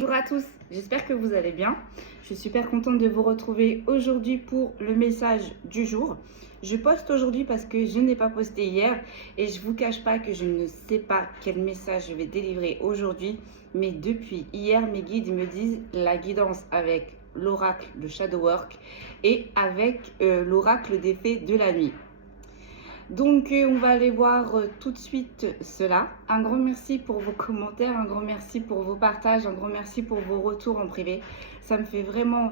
Bonjour à tous, j'espère que vous allez bien. Je suis super contente de vous retrouver aujourd'hui pour le message du jour. Je poste aujourd'hui parce que je n'ai pas posté hier et je ne vous cache pas que je ne sais pas quel message je vais délivrer aujourd'hui. Mais depuis hier, mes guides me disent la guidance avec l'oracle de Shadow Work et avec l'oracle des fées de la nuit. Donc, on va aller voir tout de suite cela. Un grand merci pour vos commentaires, un grand merci pour vos partages, un grand merci pour vos retours en privé. Ça me fait vraiment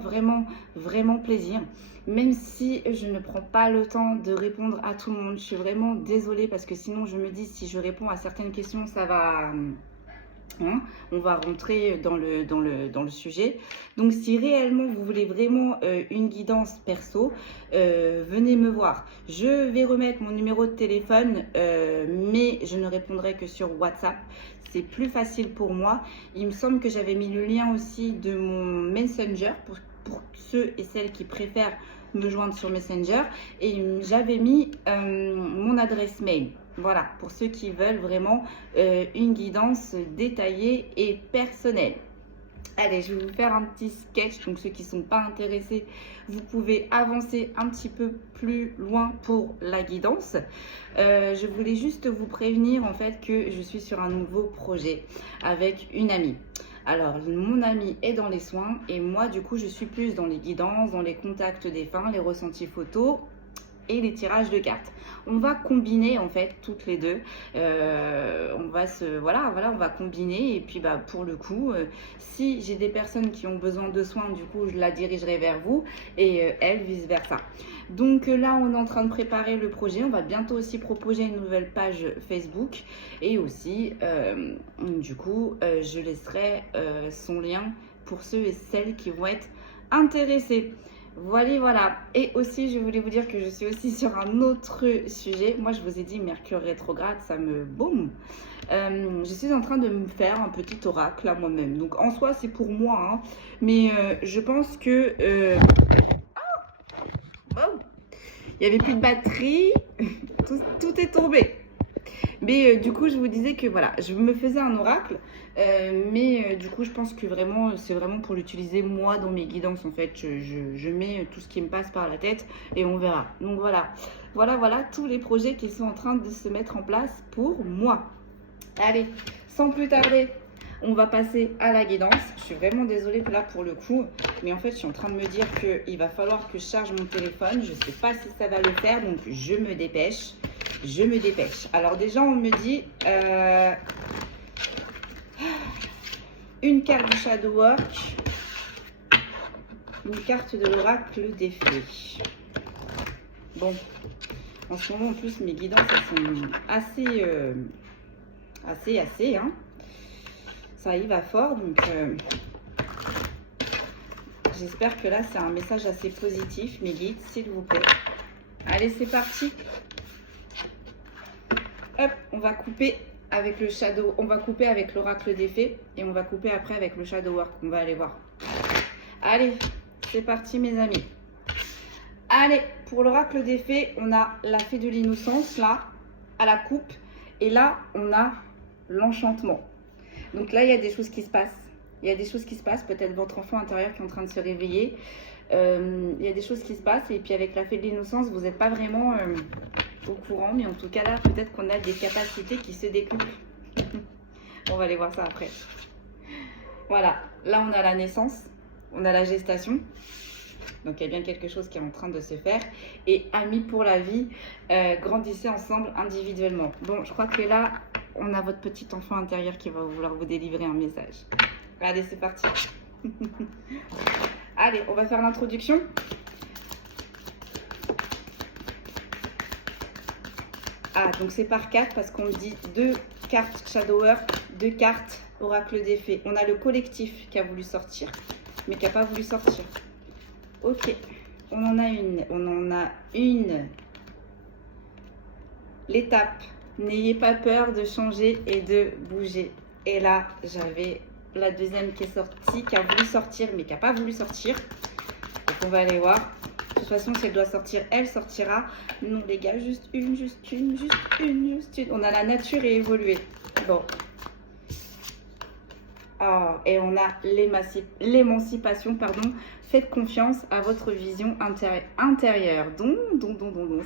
plaisir. Même si je ne prends pas le temps de répondre à tout le monde, je suis vraiment désolée parce que sinon je me dis si je réponds à certaines questions, ça va... on va rentrer dans le sujet. Donc si réellement vous voulez vraiment une guidance perso, venez me voir. Je vais remettre mon numéro de téléphone, mais je ne répondrai que sur WhatsApp. C'est plus facile pour moi. Il me semble que j'avais mis le lien aussi de mon Messenger pour ceux et celles qui préfèrent me joindre sur Messenger. Et j'avais mis mon adresse mail. Voilà, pour ceux qui veulent vraiment une guidance détaillée et personnelle. Allez, je vais vous faire un petit sketch. Donc, ceux qui ne sont pas intéressés, vous pouvez avancer un petit peu plus loin pour la guidance. Je voulais juste vous prévenir en fait que je suis sur un nouveau projet avec une amie. Alors, mon amie est dans les soins et moi, du coup, je suis plus dans les guidances, dans les contacts défunts, les ressentis photos et les tirages de cartes. On va combiner en fait toutes les deux. On va combiner et puis pour le coup, si j'ai des personnes qui ont besoin de soins, du coup je la dirigerai vers vous et elle vice versa. Donc là on est en train de préparer le projet. On va bientôt aussi proposer une nouvelle page Facebook et aussi du coup je laisserai son lien pour ceux et celles qui vont être intéressés. Voilà. Et aussi, je voulais vous dire que je suis aussi sur un autre sujet. Moi, je vous ai dit Mercure rétrograde, ça me boum. Je suis en train de me faire un petit oracle à moi-même. Donc, en soi, c'est pour moi. Hein. Mais je pense que... il n'y avait plus de batterie. Tout est tombé. Mais du coup, je vous disais que voilà, je me faisais un oracle. Mais du coup, je pense que vraiment, c'est vraiment pour l'utiliser moi dans mes guidances. En fait, je mets tout ce qui me passe par la tête et on verra. Donc voilà tous les projets qui sont en train de se mettre en place pour moi. Allez, sans plus tarder, on va passer à la guidance. Je suis vraiment désolée là pour le coup, mais en fait, je suis en train de me dire qu'il va falloir que je charge mon téléphone. Je ne sais pas si ça va le faire, donc je me dépêche. Alors déjà, on me dit... une carte du Shadow Work, une carte de l'oracle des fées. Bon, en ce moment en plus mes guidances elles sont assez, hein. Ça y va fort, donc j'espère que là c'est un message assez positif, mes guides, s'il vous plaît. Allez, c'est parti. Hop, on va couper avec le shadow, on va couper avec l'oracle des fées et on va couper après avec le shadow work. On va aller voir. Allez, c'est parti mes amis. Allez, pour l'oracle des fées, on a la fée de l'innocence là, à la coupe. Et là, on a l'enchantement. Donc là, il y a des choses qui se passent. Peut-être votre enfant intérieur qui est en train de se réveiller. Il y a des choses qui se passent. Et puis avec la fée de l'innocence, vous n'êtes pas vraiment... au courant, mais en tout cas là peut-être qu'on a des capacités qui se décuplent. On va aller voir ça après. Voilà, là on a la naissance, on a la gestation, donc il y a bien quelque chose qui est en train de se faire. Et amis pour la vie, grandissez ensemble individuellement. Bon, je crois que là on a votre petit enfant intérieur qui va vouloir vous délivrer un message. Allez, c'est parti. Allez, on va faire l'introduction. Ah, donc c'est par 4 parce qu'on me dit 2 cartes Shadow Work, 2 cartes Oracle des Fées. On a le collectif qui a voulu sortir, mais qui n'a pas voulu sortir. Ok, on en a une. L'étape, n'ayez pas peur de changer et de bouger. Et là, j'avais la deuxième qui est sortie, qui a voulu sortir, mais qui n'a pas voulu sortir. Donc on va aller voir. De toute façon, si elle doit sortir, elle sortira. Non, les gars, juste une. On a la nature et évoluer. Bon. Ah, et on a l'émancipation, pardon. Faites confiance à votre vision intérieure.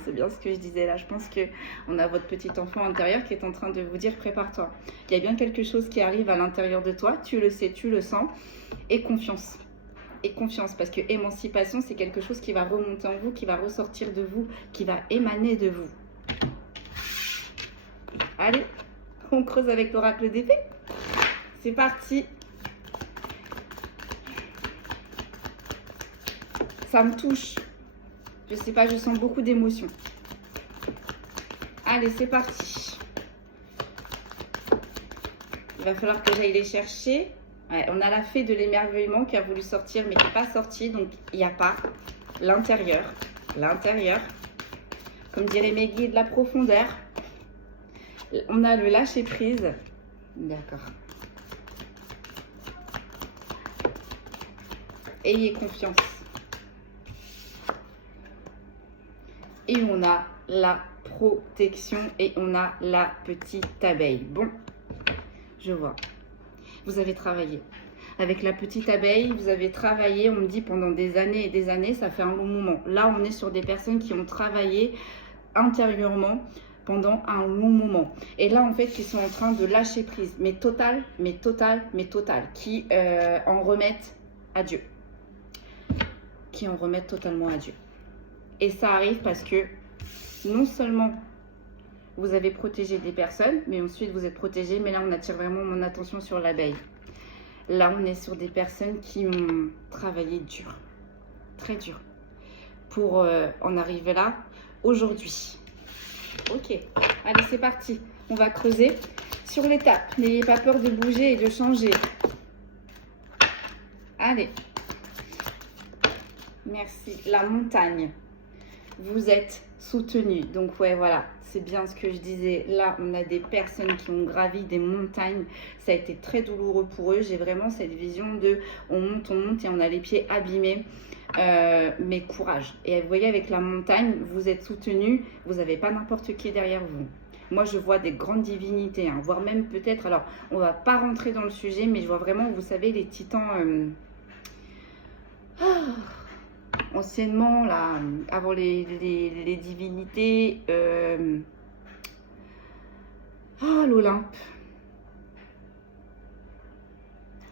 C'est bien ce que je disais là. Je pense qu'on a votre petit enfant intérieur qui est en train de vous dire prépare-toi. Il y a bien quelque chose qui arrive à l'intérieur de toi. Tu le sais, tu le sens. Et confiance. Et confiance, parce que émancipation, c'est quelque chose qui va remonter en vous, qui va ressortir de vous, qui va émaner de vous. Allez, on creuse avec l'oracle d'épée. C'est parti. Ça me touche. Je sais pas, je sens beaucoup d'émotions. Allez, c'est parti. Il va falloir que j'aille les chercher. Ouais, on a la fée de l'émerveillement qui a voulu sortir, mais qui n'est pas sortie. Donc, il n'y a pas l'intérieur. L'intérieur. Comme diraient mes guides, la profondeur. On a le lâcher prise. D'accord. Ayez confiance. Et on a la protection et on a la petite abeille. Bon, je vois. Vous avez travaillé. Avec la petite abeille, vous avez travaillé, on me dit, pendant des années et des années, ça fait un long moment. Là, on est sur des personnes qui ont travaillé intérieurement pendant un long moment. Et là, en fait, ils sont en train de lâcher prise. Mais total, qui en remettent à Dieu. Qui en remettent totalement à Dieu. Et ça arrive parce que non seulement vous avez protégé des personnes, mais ensuite vous êtes protégé. Mais là, on attire vraiment mon attention sur l'abeille. Là, on est sur des personnes qui ont travaillé dur, très dur, pour en arriver là aujourd'hui. Ok, allez, c'est parti. On va creuser sur l'étape. N'ayez pas peur de bouger et de changer. Allez. Merci. La montagne. Vous êtes soutenu. Donc, ouais, voilà. C'est bien ce que je disais. Là, on a des personnes qui ont gravi des montagnes. Ça a été très douloureux pour eux. J'ai vraiment cette vision de on monte et on a les pieds abîmés. Mais courage. Et vous voyez, avec la montagne, vous êtes soutenu. Vous n'avez pas n'importe qui derrière vous. Moi, je vois des grandes divinités, hein, voire même peut-être, alors, on ne va pas rentrer dans le sujet, mais je vois vraiment, vous savez, les titans... anciennement, là, avant les divinités, l'Olympe.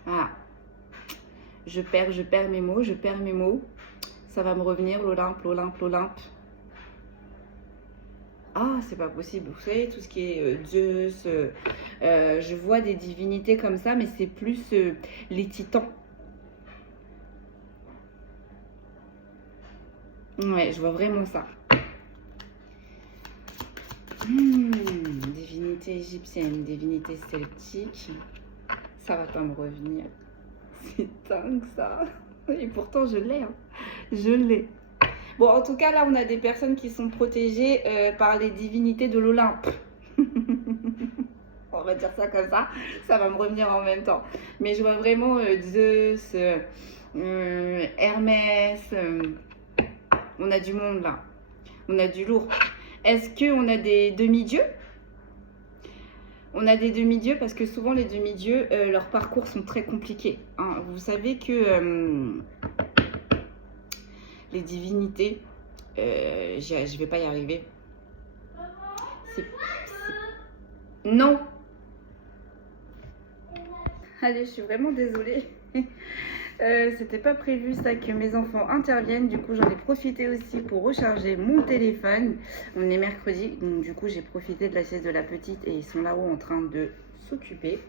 Ah, je perds mes mots, Ça va me revenir, l'Olympe. Ah, c'est pas possible. Vous savez, tout ce qui est Zeus, je vois des divinités comme ça, mais c'est plus les titans. Ouais, je vois vraiment ça. Divinité égyptienne, divinité celtique. Ça va pas me revenir. C'est dingue ça. Et pourtant, je l'ai. Hein. Je l'ai. Bon, en tout cas, là, on a des personnes qui sont protégées par les divinités de l'Olympe. On va dire ça comme ça. Ça va me revenir en même temps. Mais je vois vraiment Zeus, Hermès... on a du monde là. On a du lourd. Est-ce qu'on a des demi-dieux? On a des demi-dieux parce que souvent les demi-dieux, leurs parcours sont très compliqués. Hein. Vous savez que les divinités, je vais pas y arriver. Non. Allez, je suis vraiment désolée. C'était pas prévu ça que mes enfants interviennent, du coup j'en ai profité aussi pour recharger mon téléphone. On est mercredi, donc du coup j'ai profité de la sieste de la petite et ils sont là-haut en train de s'occuper.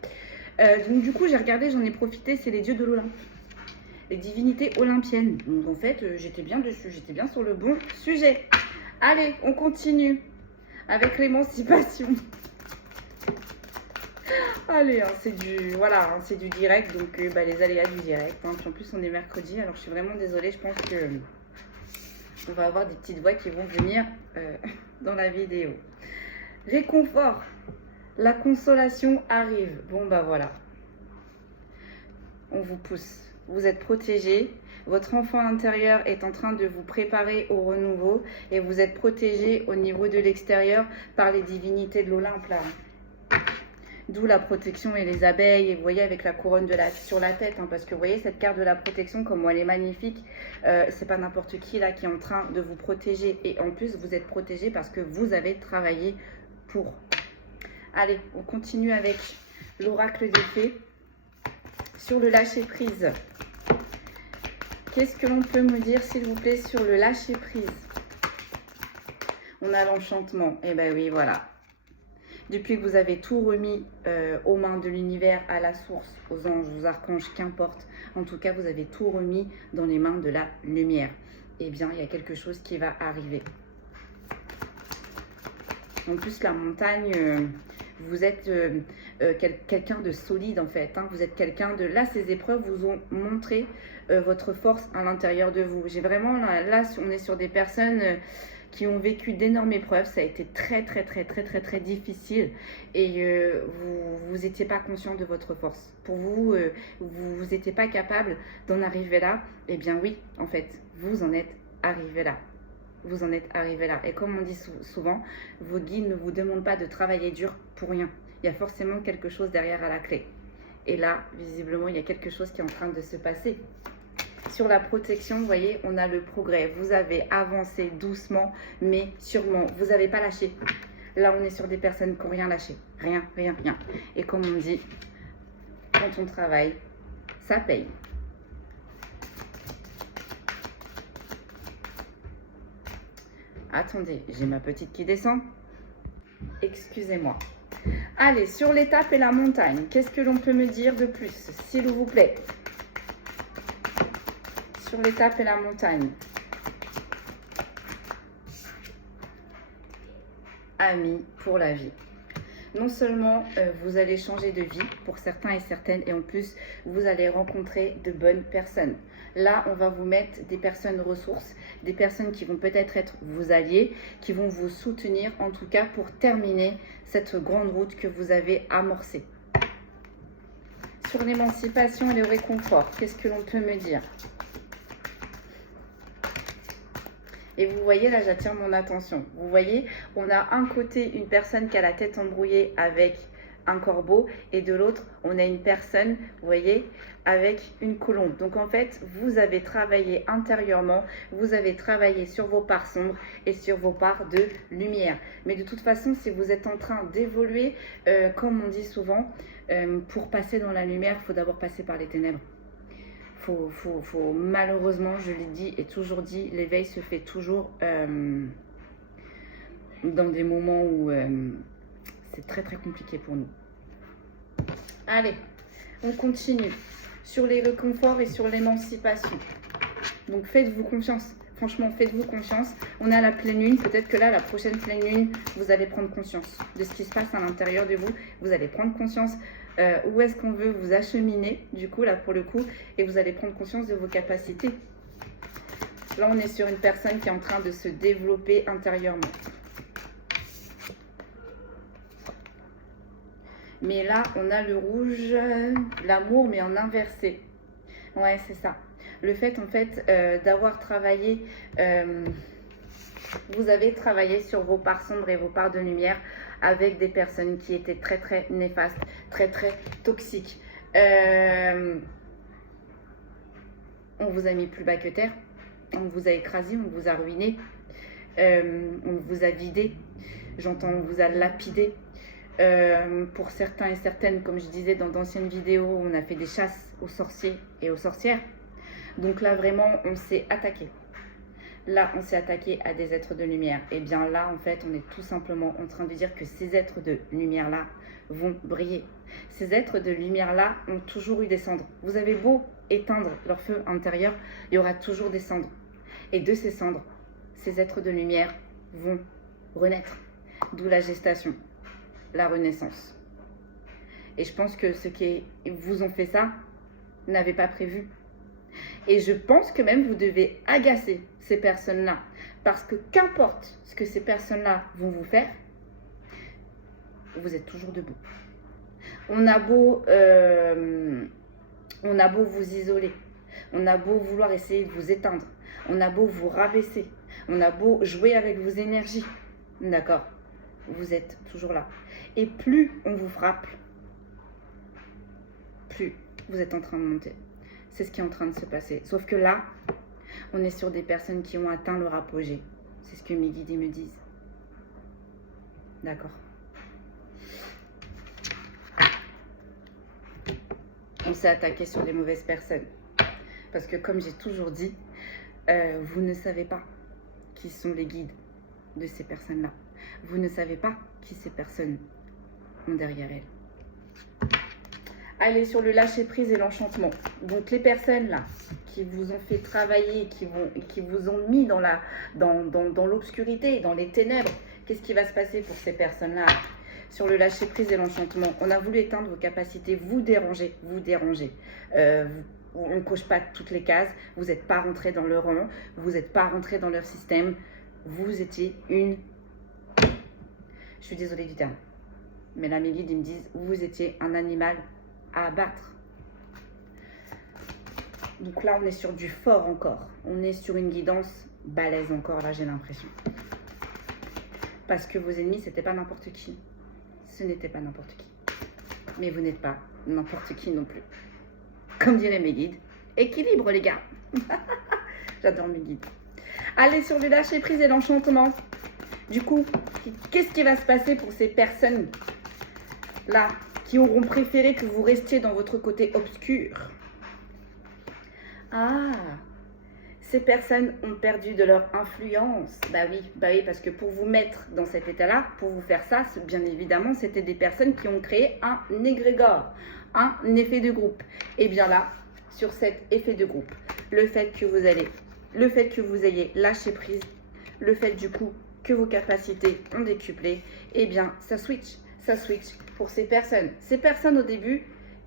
Donc du coup j'ai regardé, j'en ai profité, c'est les dieux de l'Olympe, les divinités olympiennes. Donc en fait j'étais bien dessus, j'étais bien sur le bon sujet. Allez, on continue avec l'émancipation. Allez, hein, c'est du direct, donc les aléas du direct. Hein. Puis en plus, on est mercredi, alors je suis vraiment désolée. Je pense que on va avoir des petites voix qui vont venir dans la vidéo. Réconfort, la consolation arrive. Bon, voilà. On vous pousse. Vous êtes protégés. Votre enfant intérieur est en train de vous préparer au renouveau et vous êtes protégés au niveau de l'extérieur par les divinités de l'Olympe là. D'où la protection et les abeilles, et vous voyez avec la couronne sur la tête, hein, parce que vous voyez cette carte de la protection, comme elle est magnifique, c'est pas n'importe qui là qui est en train de vous protéger, et en plus vous êtes protégé parce que vous avez travaillé pour. Allez, on continue avec l'oracle des fées. Sur le lâcher prise, qu'est-ce que l'on peut me dire s'il vous plaît sur le lâcher prise? On a l'enchantement, et ben oui voilà. Depuis que vous avez tout remis aux mains de l'univers, à la source, aux anges, aux archanges, qu'importe. En tout cas, vous avez tout remis dans les mains de la lumière. Eh bien, il y a quelque chose qui va arriver. En plus, la montagne, vous êtes quelqu'un de solide en fait. Hein. Vous êtes quelqu'un de... Là, ces épreuves vous ont montré votre force à l'intérieur de vous. J'ai vraiment... Là, on est sur des personnes... qui ont vécu d'énormes épreuves. Ça a été très difficile et vous n'étiez pas conscient de votre force. Pour vous, vous n'étiez pas capable d'en arriver là. Eh bien oui, en fait, vous en êtes arrivé là. Vous en êtes arrivé là. Et comme on dit souvent, vos guides ne vous demandent pas de travailler dur pour rien. Il y a forcément quelque chose derrière à la clé. Et là, visiblement, il y a quelque chose qui est en train de se passer. Sur la protection, vous voyez, on a le progrès. Vous avez avancé doucement, mais sûrement. Vous n'avez pas lâché. Là, on est sur des personnes qui n'ont rien lâché. Rien. Et comme on dit, quand on travaille, ça paye. Attendez, j'ai ma petite qui descend. Excusez-moi. Allez, sur l'étape et la montagne, qu'est-ce que l'on peut me dire de plus, s'il vous plaît? Sur l'étape et la montagne. Amis pour la vie. Non seulement vous allez changer de vie pour certains et certaines, et en plus vous allez rencontrer de bonnes personnes. Là, on va vous mettre des personnes ressources, des personnes qui vont peut-être être vos alliés, qui vont vous soutenir en tout cas pour terminer cette grande route que vous avez amorcée. Sur l'émancipation et le réconfort, qu'est-ce que l'on peut me dire? Et vous voyez, là, j'attire mon attention. Vous voyez, on a un côté une personne qui a la tête embrouillée avec un corbeau et de l'autre, on a une personne, vous voyez, avec une colombe. Donc, en fait, vous avez travaillé intérieurement, vous avez travaillé sur vos parts sombres et sur vos parts de lumière. Mais de toute façon, si vous êtes en train d'évoluer, comme on dit souvent, pour passer dans la lumière, il faut d'abord passer par les ténèbres. Malheureusement, je l'ai dit et toujours dit, l'éveil se fait toujours dans des moments où c'est très compliqué pour nous. Allez, on continue sur les réconforts et sur l'émancipation. Donc faites-vous confiance. Franchement, faites-vous confiance. On a la pleine lune. Peut-être que là, la prochaine pleine lune, vous allez prendre conscience de ce qui se passe à l'intérieur de vous. Vous allez prendre conscience où est-ce qu'on veut vous acheminer, du coup, là, pour le coup. Et vous allez prendre conscience de vos capacités. Là, on est sur une personne qui est en train de se développer intérieurement. Mais là, on a le rouge, l'amour, mais en inversé. Ouais, c'est ça. Le fait, en fait, d'avoir travaillé, vous avez travaillé sur vos parts sombres et vos parts de lumière avec des personnes qui étaient très néfastes, très toxiques. On vous a mis plus bas que terre, on vous a écrasé, on vous a ruiné, on vous a vidé, j'entends on vous a lapidé. Pour certains et certaines, comme je disais dans d'anciennes vidéos, on a fait des chasses aux sorciers et aux sorcières. Donc là, vraiment, on s'est attaqué. Là, on s'est attaqué à des êtres de lumière. Et bien là, en fait, on est tout simplement en train de dire que ces êtres de lumière-là vont briller. Ces êtres de lumière-là ont toujours eu des cendres. Vous avez beau éteindre leur feu intérieur, il y aura toujours des cendres. Et de ces cendres, ces êtres de lumière vont renaître. D'où la gestation, la renaissance. Et je pense que ceux qui vous ont fait ça n'avaient pas prévu. Et je pense que même vous devez agacer ces personnes-là. Parce que qu'importe ce que ces personnes-là vont vous faire, vous êtes toujours debout. On a beau vous isoler. On a beau vouloir essayer de vous éteindre. On a beau vous rabaisser. On a beau jouer avec vos énergies. D'accord? Vous êtes toujours là. Et plus on vous frappe, plus vous êtes en train de monter. C'est ce qui est en train de se passer. Sauf que là, on est sur des personnes qui ont atteint leur apogée. C'est ce que mes guides me disent. D'accord. On s'est attaqué sur des mauvaises personnes. Parce que comme j'ai toujours dit, vous ne savez pas qui sont les guides de ces personnes-là. Vous ne savez pas qui ces personnes ont derrière elles. Allez sur le lâcher-prise et l'enchantement. Donc les personnes là qui vous ont fait travailler, qui vous ont mis dans l'obscurité, dans les ténèbres, qu'est-ce qui va se passer pour ces personnes-là? Sur le lâcher-prise et l'enchantement, on a voulu éteindre vos capacités, vous déranger. On ne coche pas toutes les cases, vous n'êtes pas rentré dans leur rang, vous n'êtes pas rentré dans leur système, vous étiez une... Je suis désolée du terme, mais là mes guides ils me disent, vous étiez un animal à abattre. Donc là on est sur du fort encore, on est sur une guidance balèze encore, là j'ai l'impression. Parce que vos ennemis c'était pas n'importe qui, ce n'était pas n'importe qui. Mais vous n'êtes pas n'importe qui non plus. Comme diraient mes guides, équilibre les gars. J'adore mes guides. Allez sur le lâcher prise et l'enchantement. Du coup, qu'est-ce qui va se passer pour ces personnes là qui auront préféré que vous restiez dans votre côté obscur? Ah, ces personnes ont perdu de leur influence. Bah oui, parce que pour vous mettre dans cet état-là, pour vous faire ça, bien évidemment, c'était des personnes qui ont créé un égrégore, un effet de groupe. Et bien là, sur cet effet de groupe, le fait que vous ayez lâché prise, le fait du coup que vos capacités ont décuplé, et bien ça switch pour ces personnes. Ces personnes au début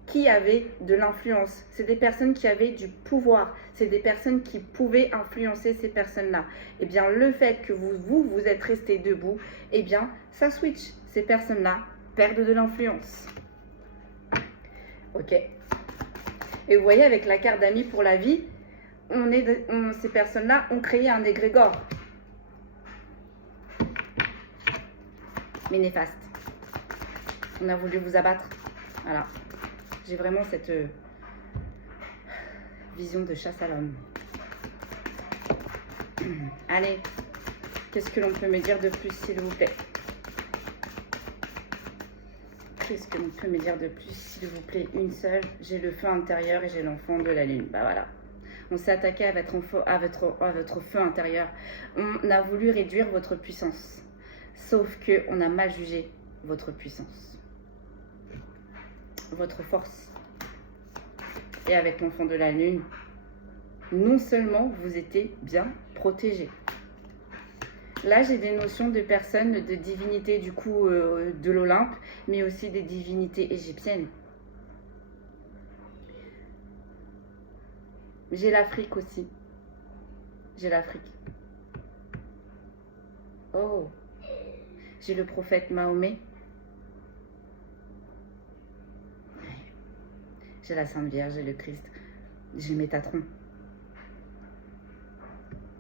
qui avaient de l'influence, c'est des personnes qui avaient du pouvoir, c'est des personnes qui pouvaient influencer ces personnes-là. Et bien le fait que vous êtes resté debout, et bien ça switch. Ces personnes-là perdent de l'influence. Ok. Et vous voyez, avec la carte d'amis pour la vie, ces personnes-là ont créé un égrégore. Mais néfaste. On a voulu vous abattre. Voilà. J'ai vraiment cette vision de chasse à l'homme. Allez. Qu'est-ce que l'on peut me dire de plus, s'il vous plaît? Qu'est-ce que l'on peut me dire de plus, s'il vous plaît? Une seule. J'ai le feu intérieur et j'ai l'enfant de la lune. Bah voilà. On s'est attaqué à votre feu intérieur. On a voulu réduire votre puissance. Sauf qu'on a mal jugé votre puissance. Votre force. Et avec l'enfant de la lune, non seulement vous étiez bien protégé. Là, j'ai des notions de personnes, de divinités du coup de l'Olympe, mais aussi des divinités égyptiennes. J'ai l'Afrique aussi. J'ai l'Afrique. Oh. J'ai le prophète Mahomet. J'ai la Sainte Vierge, j'ai le Christ. J'ai Métatron.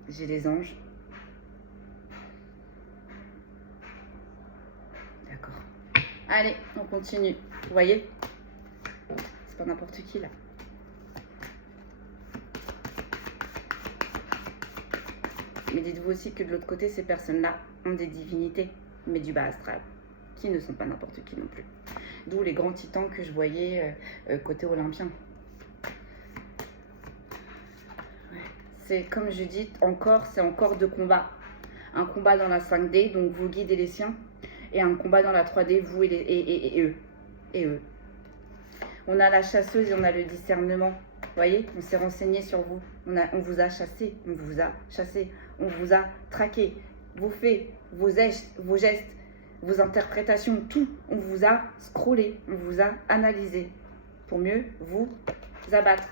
J'ai les anges. D'accord. Allez, on continue. Vous voyez? C'est pas n'importe qui là. Mais dites-vous aussi que de l'autre côté, ces personnes-là ont des divinités, mais du bas astral, qui ne sont pas n'importe qui non plus. D'où les grands titans que je voyais côté olympien. Ouais. C'est comme je dis, c'est encore deux combats. Un combat dans la 5D, donc vous guidez les siens, et un combat dans la 3D, vous et eux. Et eux. On a la chasseuse et on a le discernement. Vous voyez, on s'est renseigné sur vous. On vous a chassé, on vous a traqué. Vos faits, vos gestes, vos interprétations, tout. On vous a scrollé, on vous a analysé pour mieux vous abattre,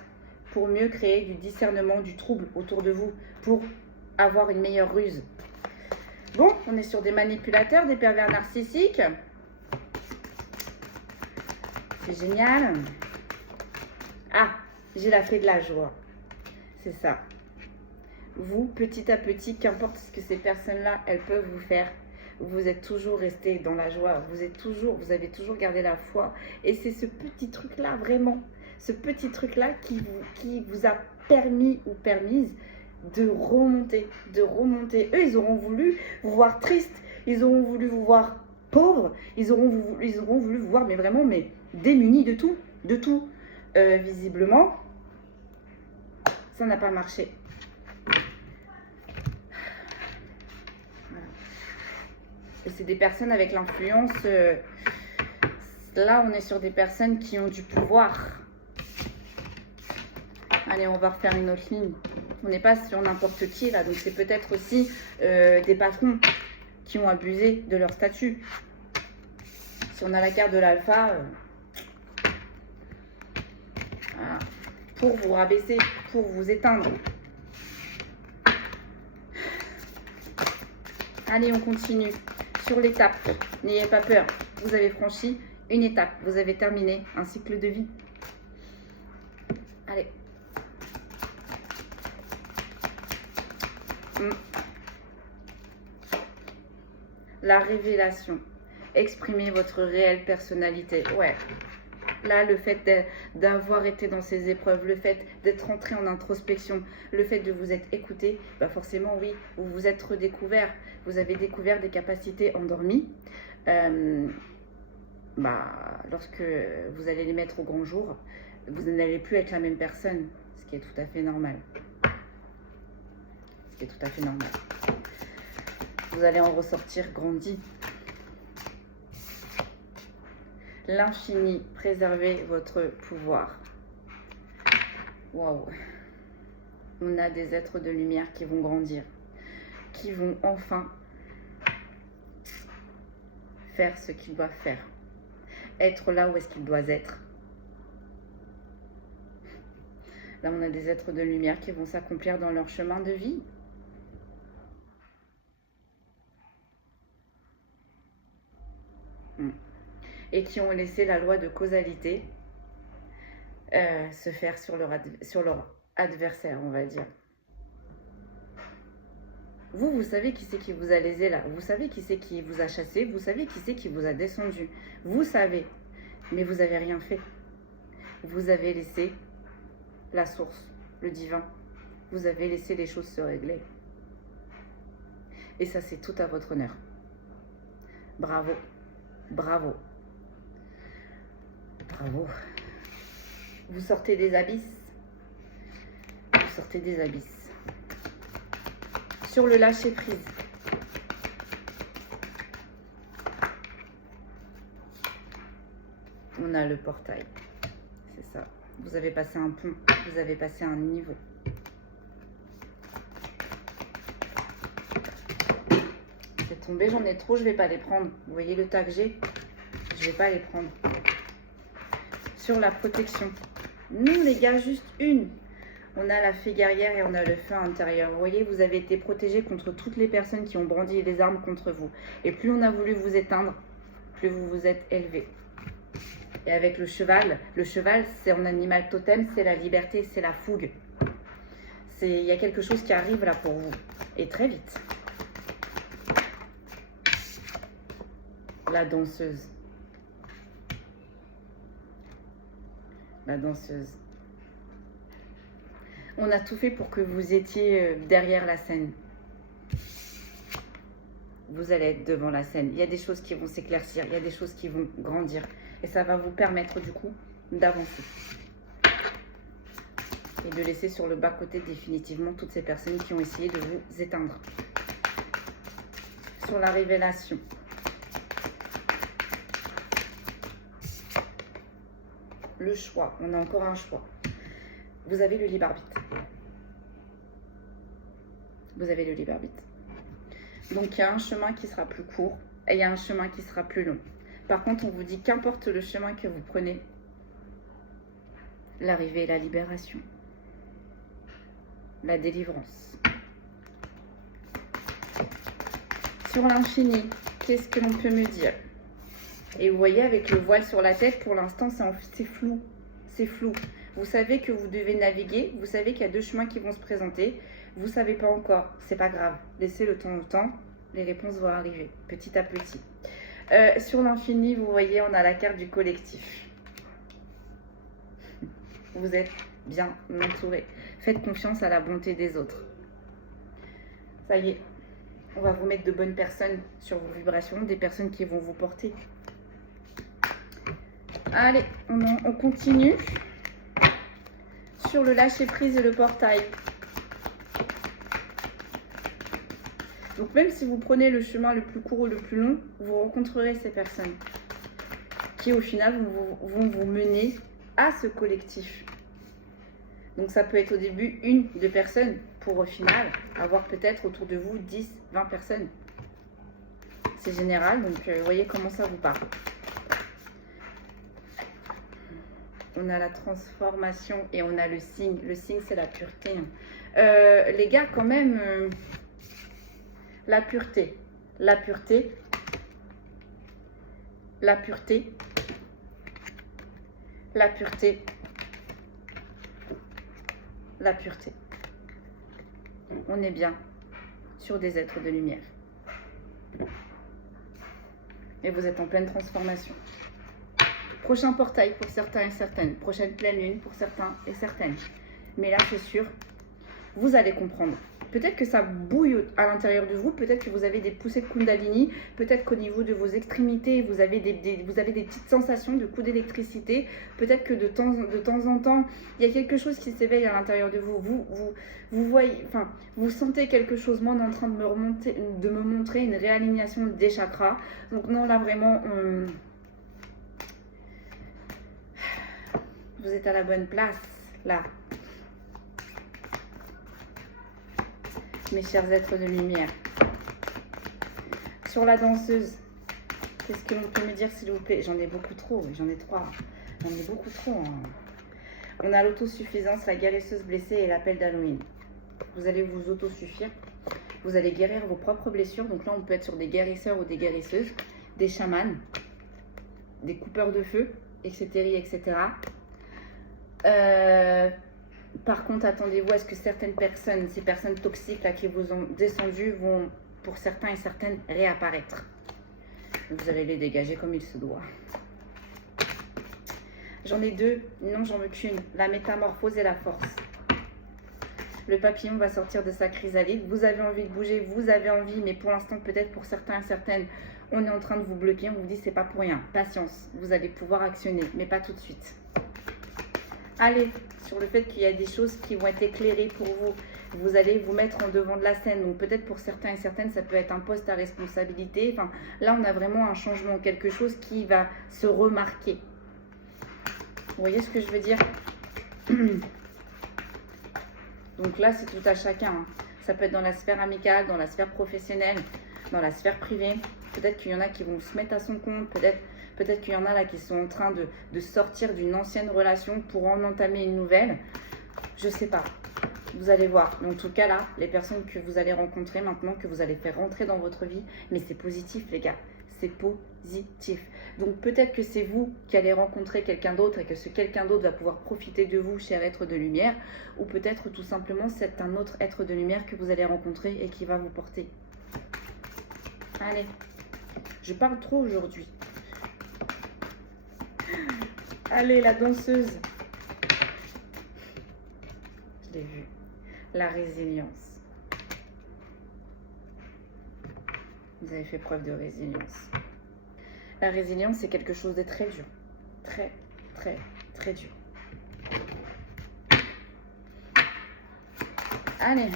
pour mieux créer du discernement, du trouble autour de vous, pour avoir une meilleure ruse. Bon, on est sur des manipulateurs, des pervers narcissiques. C'est génial. Ah, j'ai la fée de la joie. C'est ça. Vous, petit à petit, qu'importe ce que ces personnes-là, elles peuvent vous faire, vous êtes toujours resté dans la joie. Vous avez toujours gardé la foi. Et c'est ce petit truc-là, vraiment. ce petit truc-là qui vous a permis ou permise de remonter, de remonter. Eux, ils auront voulu vous voir triste, ils auront voulu vous voir pauvre, ils auront voulu vous voir, mais vraiment, mais démunis de tout, de tout. Visiblement, ça n'a pas marché. Voilà. Et c'est des personnes avec l'influence. Là, on est sur des personnes qui ont du pouvoir. Allez, on va refaire une autre ligne. On n'est pas sur n'importe qui là, donc c'est peut-être aussi des patrons qui ont abusé de leur statut. Si on a la carte de l'alpha, voilà, pour vous rabaisser, pour vous éteindre. Allez, on continue sur l'étape. N'ayez pas peur, vous avez franchi une étape, vous avez terminé un cycle de vie. Allez. La révélation. Exprimer votre réelle personnalité. Ouais. Là, le fait d'avoir été dans ces épreuves, le fait d'être entré en introspection, le fait de vous être écouté, bah forcément, oui, vous vous êtes redécouvert. Vous avez découvert des capacités endormies. Lorsque vous allez les mettre au grand jour, vous n'allez plus être la même personne, ce qui est tout à fait normal. Ce qui est tout à fait normal. Vous allez en ressortir grandi. L'infini, préservez votre pouvoir. Waouh! On a des êtres de lumière qui vont grandir, qui vont enfin faire ce qu'ils doivent faire, être là où est-ce qu'ils doivent être. Là, on a des êtres de lumière qui vont s'accomplir dans leur chemin de vie. Et qui ont laissé la loi de causalité se faire sur leur adversaire, on va dire. Vous savez qui c'est qui vous a lésé là. Vous savez qui c'est qui vous a chassé. Vous savez qui c'est qui vous a descendu. Vous savez, mais vous n'avez rien fait. Vous avez laissé la source, le divin. Vous avez laissé les choses se régler. Et ça, c'est tout à votre honneur. Bravo. Bravo. Bravo. Vous sortez des abysses. Vous sortez des abysses. Sur le lâcher prise. On a le portail. C'est ça. Vous avez passé un pont. Vous avez passé un niveau. C'est tombé, j'en ai trop, je vais pas les prendre. Vous voyez le tas que j'ai? Je vais pas les prendre. Sur la protection. Non les gars, juste une. On a la fée guerrière et on a le feu intérieur. Vous voyez, vous avez été protégé contre toutes les personnes qui ont brandi les armes contre vous. Et plus on a voulu vous éteindre, plus vous vous êtes élevé. Et avec le cheval c'est un animal totem, c'est la liberté, c'est la fougue. Il y a quelque chose qui arrive là pour vous. Et très vite. La danseuse. La danseuse. On a tout fait pour que vous étiez derrière la scène. Vous allez être devant la scène. Il y a des choses qui vont s'éclaircir, il y a des choses qui vont grandir. Et ça va vous permettre du coup d'avancer. Et de laisser sur le bas-côté définitivement toutes ces personnes qui ont essayé de vous éteindre. Sur la révélation. Le choix, on a encore un choix. Vous avez le libre arbitre. Vous avez le libre arbitre. Donc il y a un chemin qui sera plus court et il y a un chemin qui sera plus long. Par contre, on vous dit qu'importe le chemin que vous prenez, l'arrivée est la libération, la délivrance. Sur l'infini, qu'est-ce que l'on peut me dire? Et vous voyez, avec le voile sur la tête, pour l'instant, c'est flou. C'est flou. Vous savez que vous devez naviguer. Vous savez qu'il y a deux chemins qui vont se présenter. Vous ne savez pas encore. C'est pas grave. Laissez le temps au temps. Les réponses vont arriver petit à petit. Sur l'infini, vous voyez, on a la carte du collectif. Vous êtes bien entouré. Faites confiance à la bonté des autres. Ça y est, on va vous mettre de bonnes personnes sur vos vibrations, des personnes qui vont vous porter. Allez, on continue sur le lâcher prise et le portail. Donc même si vous prenez le chemin le plus court ou le plus long, vous rencontrerez ces personnes qui au final vont vous mener à ce collectif. Donc ça peut être au début 1, 2 personnes pour au final avoir peut-être autour de vous 10, 20 personnes. C'est général, donc voyez comment ça vous parle. On a la transformation et on a le signe. Le signe, c'est la pureté. Les gars, quand même, la pureté. La pureté. La pureté. La pureté. La pureté. On est bien sur des êtres de lumière. Et vous êtes en pleine transformation. Prochain portail pour certains et certaines. Prochaine pleine lune pour certains et certaines. Mais là, c'est sûr, vous allez comprendre. Peut-être que ça bouille à l'intérieur de vous. Peut-être que vous avez des poussées de Kundalini. Peut-être qu'au niveau de vos extrémités, vous avez des petites sensations de coups d'électricité. Peut-être que de temps en temps, il y a quelque chose qui s'éveille à l'intérieur de vous. Vous voyez, enfin, vous sentez quelque chose. Moi, on est en train de me montrer une réalignation des chakras. Donc non, là, vraiment... Vous êtes à la bonne place, là. Mes chers êtres de lumière. Sur la danseuse, qu'est-ce que l'on peut me dire, s'il vous plaît? J'en ai beaucoup trop, j'en ai 3. J'en ai beaucoup trop. Hein. On a l'autosuffisance, la guérisseuse blessée et l'appel d'Halloween. Vous allez vous autosuffire. Vous allez guérir vos propres blessures. Donc là, on peut être sur des guérisseurs ou des guérisseuses, des chamans, des coupeurs de feu, etc. etc. Par contre, attendez-vous à ce que certaines personnes, ces personnes toxiques là qui vous ont descendu, vont pour certains et certaines réapparaître. Vous allez les dégager comme il se doit. J'en ai 2, non j'en veux qu'une. La métamorphose et la force. Le papillon va sortir de sa chrysalide. Vous avez envie de bouger, vous avez envie, mais pour l'instant, peut-être pour certains et certaines, on est en train de vous bloquer. On vous dit c'est pas pour rien. Patience, vous allez pouvoir actionner, mais pas tout de suite. Allez, sur le fait qu'il y a des choses qui vont être éclairées pour vous. Vous allez vous mettre en devant de la scène. Donc peut-être pour certains et certaines, ça peut être un poste à responsabilité. Enfin, là, on a vraiment un changement, quelque chose qui va se remarquer. Vous voyez ce que je veux dire? Donc là, c'est tout à chacun. Hein. Ça peut être dans la sphère amicale, dans la sphère professionnelle, dans la sphère privée. Peut-être qu'il y en a qui vont se mettre à son compte. Peut-être qu'il y en a là qui sont en train de sortir d'une ancienne relation pour en entamer une nouvelle. Je sais pas. Vous allez voir. Mais en tout cas là, les personnes que vous allez rencontrer maintenant, que vous allez faire rentrer dans votre vie, mais c'est positif les gars. C'est positif. Donc peut-être que c'est vous qui allez rencontrer quelqu'un d'autre et que ce quelqu'un d'autre va pouvoir profiter de vous, cher être de lumière. Ou peut-être tout simplement c'est un autre être de lumière que vous allez rencontrer et qui va vous porter. Allez. Je parle trop aujourd'hui. Allez, la danseuse. Je l'ai vu. La résilience. Vous avez fait preuve de résilience. La résilience, c'est quelque chose de très dur. Très, très, très dur. Allez.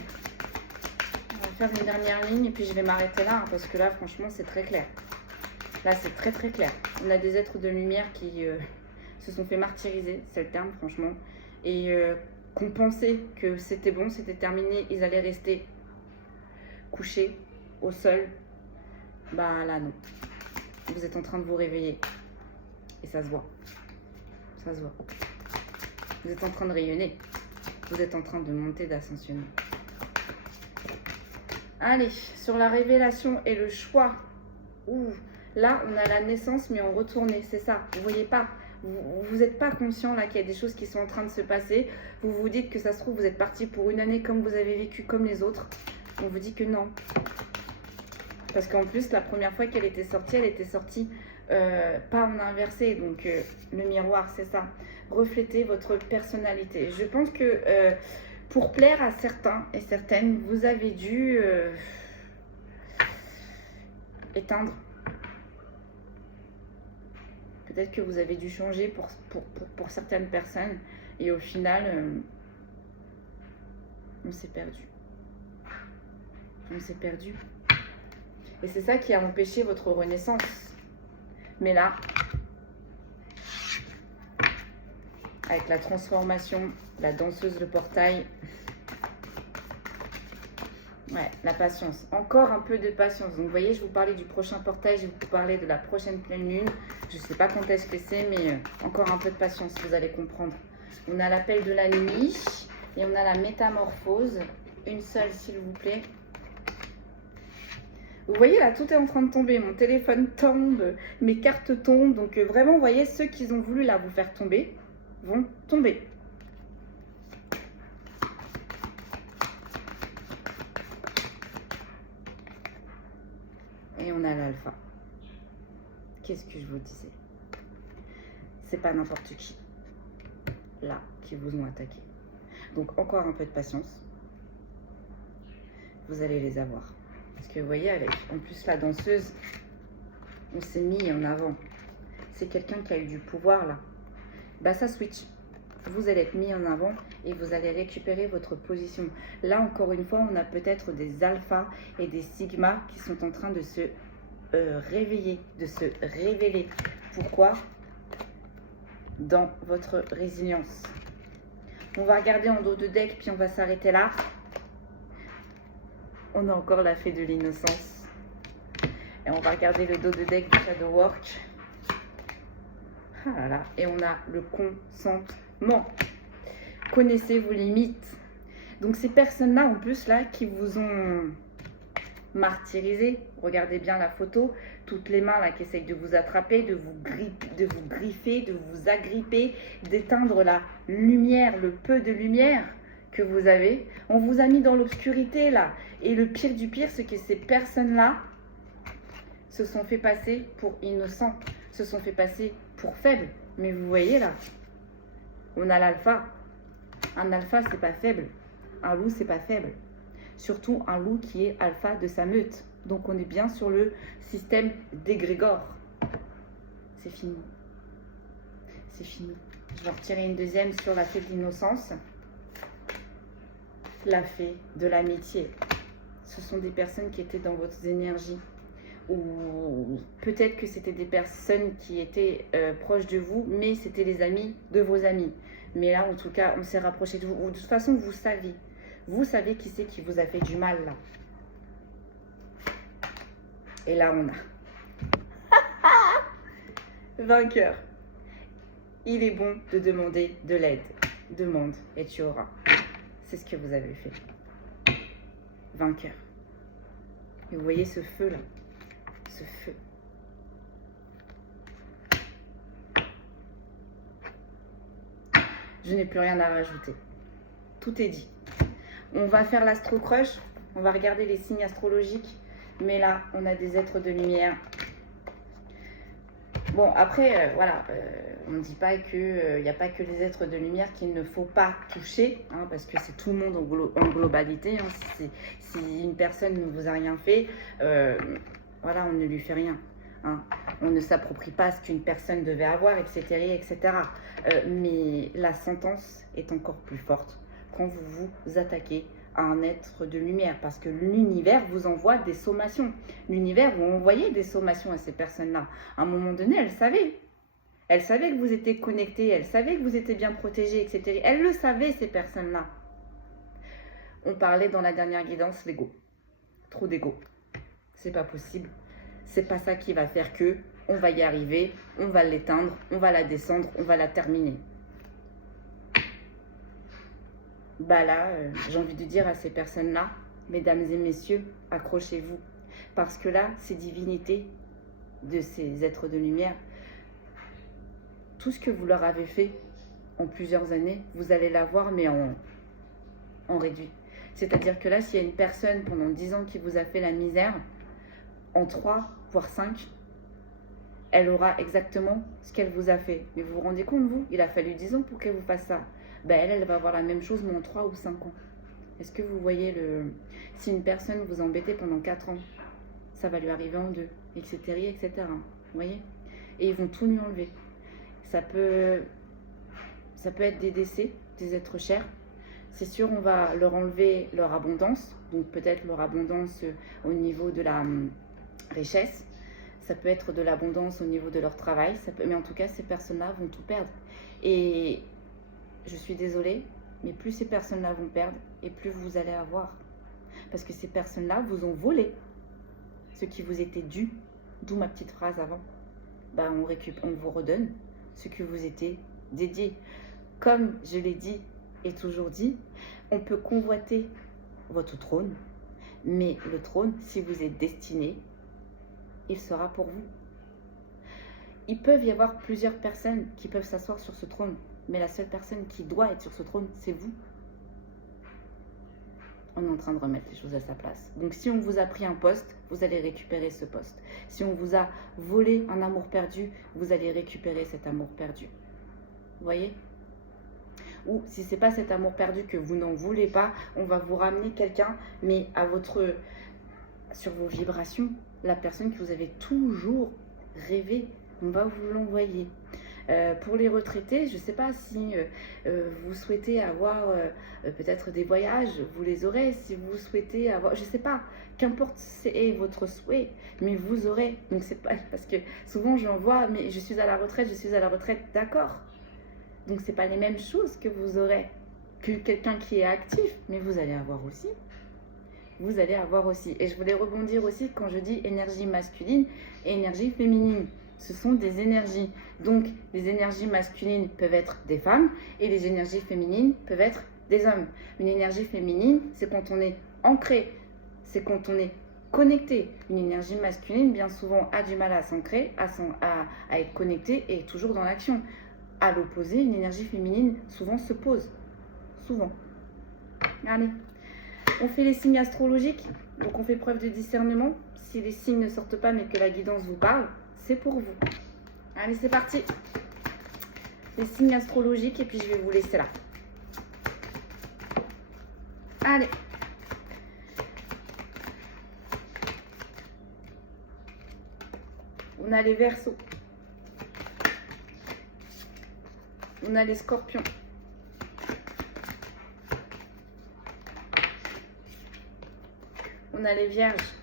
On va faire une dernière ligne et puis je vais m'arrêter là. Hein, parce que là, franchement, c'est très clair. Là, c'est très, très clair. On a des êtres de lumière qui... se sont fait martyriser, c'est le terme franchement, et qu'on pensait que c'était bon, c'était terminé, ils allaient rester couchés au sol. Bah là non, vous êtes en train de vous réveiller et ça se voit, ça se voit. Vous êtes en train de rayonner, vous êtes en train de monter, d'ascensionner. Allez, sur la révélation et le choix. Ouh, là on a la naissance mais en retourné, c'est ça, vous voyez pas. Vous n'êtes pas conscient là qu'il y a des choses qui sont en train de se passer. Vous vous dites que ça se trouve, vous êtes parti pour une année comme vous avez vécu comme les autres. On vous dit que non. Parce qu'en plus, la première fois qu'elle était sortie pas en inversé. Donc, le miroir, c'est ça. refléter votre personnalité. Je pense que pour plaire à certains et certaines, vous avez dû éteindre. Peut-être que vous avez dû changer pour certaines personnes et au final, on s'est perdu. On s'est perdu. Et c'est ça qui a empêché votre renaissance. Mais là, avec la transformation, la danseuse, le portail, ouais, la patience. Encore un peu de patience. Donc, vous voyez, je vous parlais du prochain portail, je vais vous parler de la prochaine pleine lune. Je ne sais pas quand est-ce que c'est, mais encore un peu de patience, vous allez comprendre. On a l'appel de la nuit et on a la métamorphose. Une seule, s'il vous plaît. Vous voyez, là, tout est en train de tomber. Mon téléphone tombe, mes cartes tombent. Donc, vraiment, vous voyez, ceux qui ont voulu, là, vous faire tomber, vont tomber. Et on a l'alpha. Qu'est-ce que je vous disais? C'est pas n'importe qui, là, qui vous ont attaqué. Donc, encore un peu de patience. Vous allez les avoir. Parce que vous voyez, avec en plus la danseuse, on s'est mis en avant. C'est quelqu'un qui a eu du pouvoir, là. Bah, ça switch. Vous allez être mis en avant et vous allez récupérer votre position. Là, encore une fois, on a peut-être des alphas et des sigmas qui sont en train de se réveiller, de se révéler. Pourquoi? Dans votre résilience. On va regarder en dos de deck, puis on va s'arrêter là. On a encore la fée de l'innocence. Et on va regarder le dos de deck du Shadow Work. Ah là là. Et on a le consentement. Connaissez vos limites. Donc ces personnes-là, en plus, là, qui vous ont martyrisé, regardez bien la photo, toutes les mains là qui essayent de vous attraper, de vous griffer, de vous agripper, d'éteindre la lumière, le peu de lumière que vous avez. On vous a mis dans l'obscurité là. Et le pire du pire, c'est que ces personnes-là se sont fait passer pour innocents, se sont fait passer pour faibles. Mais vous voyez là, on a l'alpha. Un alpha, c'est pas faible. Un loup, c'est pas faible. Surtout un loup qui est alpha de sa meute. Donc on est bien sur le système d'égrégore. C'est fini. C'est fini. Je vais en retirer une deuxième sur la fée de l'innocence. La fée de l'amitié. Ce sont des personnes qui étaient dans votre énergie. Ou peut-être que c'était des personnes qui étaient proches de vous, mais c'était les amis de vos amis. Mais là, en tout cas, on s'est rapproché de vous. De toute façon, vous savez. Vous savez qui c'est qui vous a fait du mal, là. Et là, on a vainqueur. Il est bon de demander de l'aide. Demande et tu auras. C'est ce que vous avez fait. Vainqueur. Et vous voyez ce feu-là. Ce feu. Je n'ai plus rien à rajouter. Tout est dit. On va faire l'astro crush. On va regarder les signes astrologiques. Mais là, on a des êtres de lumière. Bon, après, voilà, on ne dit pas qu'il n'y a pas que les êtres de lumière qu'il ne faut pas toucher, hein, parce que c'est tout le monde en globalité. Hein, si une personne ne vous a rien fait, voilà, on ne lui fait rien. Hein. On ne s'approprie pas ce qu'une personne devait avoir, etc. etc. Mais la sentence est encore plus forte quand vous vous attaquez à un être de lumière, parce que l'univers vous envoie des sommations. L'univers vous envoyait des sommations à ces personnes-là. À un moment donné, elles savaient. Elles savaient que vous étiez connectés, elles savaient que vous étiez bien protégés, etc. Elles le savaient, ces personnes-là. On parlait dans la dernière guidance, l'ego. Trop d'ego. C'est pas possible. C'est pas ça qui va faire que on va y arriver, on va l'éteindre, on va la descendre, on va la terminer. Bah là, j'ai envie de dire à ces personnes-là, mesdames et messieurs, accrochez-vous. Parce que là, ces divinités de ces êtres de lumière, tout ce que vous leur avez fait en plusieurs années, vous allez l'avoir, mais en réduit. C'est-à-dire que là, s'il y a une personne pendant 10 ans qui vous a fait la misère, en 3, voire 5, elle aura exactement ce qu'elle vous a fait. Mais vous vous rendez compte, vous, il a fallu 10 ans pour qu'elle vous fasse ça. Ben, elle va avoir la même chose, mais en 3 ou 5 ans. Est-ce que vous voyez le... Si une personne vous embêtait pendant 4 ans, ça va lui arriver en 2, etc., etc. Vous voyez? Et ils vont tout lui enlever. Ça peut être des décès, des êtres chers. C'est sûr, on va leur enlever leur abondance. Donc peut-être leur abondance au niveau de la richesse. Ça peut être de l'abondance au niveau de leur travail. Mais en tout cas, ces personnes-là vont tout perdre. Et je suis désolée, mais plus ces personnes-là vont perdre, et plus vous allez avoir. Parce que ces personnes-là vous ont volé ce qui vous était dû. D'où ma petite phrase avant. Ben, on vous redonne ce qui vous était dédié. Comme je l'ai dit et toujours dit, on peut convoiter votre trône, mais le trône, si vous êtes destiné, il sera pour vous. Il peut y avoir plusieurs personnes qui peuvent s'asseoir sur ce trône, mais la seule personne qui doit être sur ce trône, c'est vous. On est en train de remettre les choses à sa place. Donc si on vous a pris un poste, vous allez récupérer ce poste. Si on vous a volé un amour perdu, vous allez récupérer cet amour perdu. Vous voyez? Ou si ce n'est pas cet amour perdu que vous n'en voulez pas, on va vous ramener quelqu'un, mais sur vos vibrations, la personne que vous avez toujours rêvé, on va vous l'envoyer. Pour les retraités, je ne sais pas si vous souhaitez avoir peut-être des voyages, vous les aurez. Si vous souhaitez avoir, je ne sais pas, qu'importe c'est votre souhait, mais vous aurez. Donc c'est pas parce que souvent j'en vois, mais je suis à la retraite, d'accord. Donc c'est pas les mêmes choses que vous aurez que quelqu'un qui est actif, mais vous allez avoir aussi. Vous allez avoir aussi. Et je voulais rebondir aussi quand je dis énergie masculine et énergie féminine. Ce sont des énergies. Donc, les énergies masculines peuvent être des femmes et les énergies féminines peuvent être des hommes. Une énergie féminine, c'est quand on est ancré, c'est quand on est connecté. Une énergie masculine, bien souvent, a du mal à s'ancrer, à être connecté et est toujours dans l'action. À l'opposé, une énergie féminine, souvent, se pose. Souvent. Allez, on fait les signes astrologiques. Donc, on fait preuve de discernement. Si les signes ne sortent pas, mais que la guidance vous parle, c'est pour vous. Allez, c'est parti. Les signes astrologiques et puis je vais vous laisser là. Allez. On a les Verseaux. On a les Scorpions. On a les Vierges.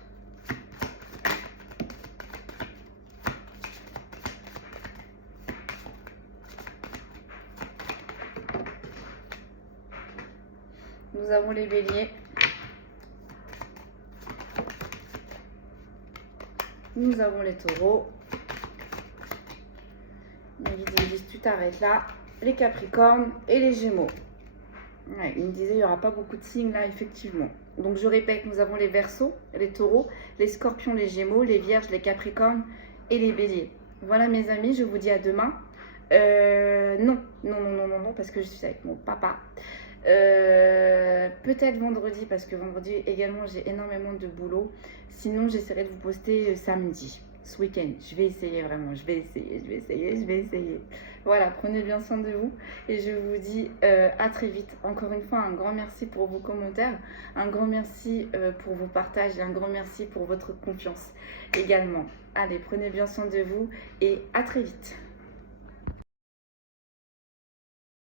Nous avons les Béliers. Nous avons les Taureaux. Les guides me disent tu t'arrêtes là. Les Capricornes et les Gémeaux. Ouais, il me disait il n'y aura pas beaucoup de signes là, effectivement. Donc je répète, nous avons les Verseaux, les Taureaux, les Scorpions, les Gémeaux, les Vierges, les Capricornes et les Béliers. Voilà mes amis, je vous dis à demain. Non, parce que je suis avec mon papa. Peut-être vendredi, parce que vendredi également j'ai énormément de boulot. Sinon j'essaierai de vous poster samedi, ce week-end. Je vais essayer vraiment, je vais essayer. Voilà, prenez bien soin de vous et je vous dis à très vite. Encore une fois, un grand merci pour vos commentaires, un grand merci pour vos partages et un grand merci pour votre confiance également. Allez, prenez bien soin de vous et à très vite.